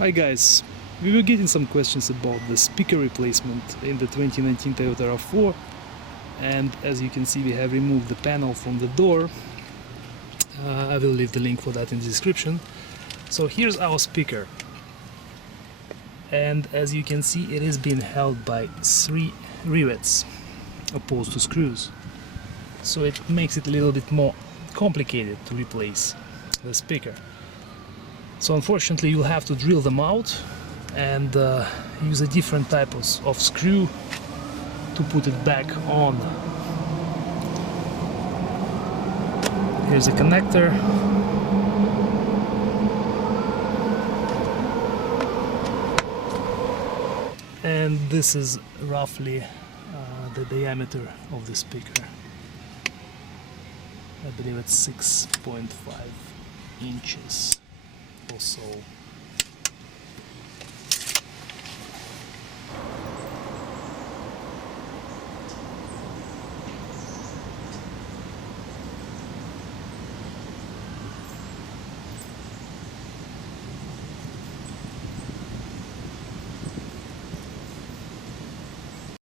Hi guys, we were getting some questions about the speaker replacement in the 2019 Toyota RAV4, and as you can see we have removed the panel from the door. I will leave the link for that in the description. So here's our speaker, and as you can see it is being held by 3 rivets opposed to screws, so it makes it a little bit more complicated to replace the speaker. So unfortunately you'll have to drill them out and use a different type of screw to put it back on. Here's a connector. And this is roughly the diameter of the speaker. I believe it's 6.5 inches or so.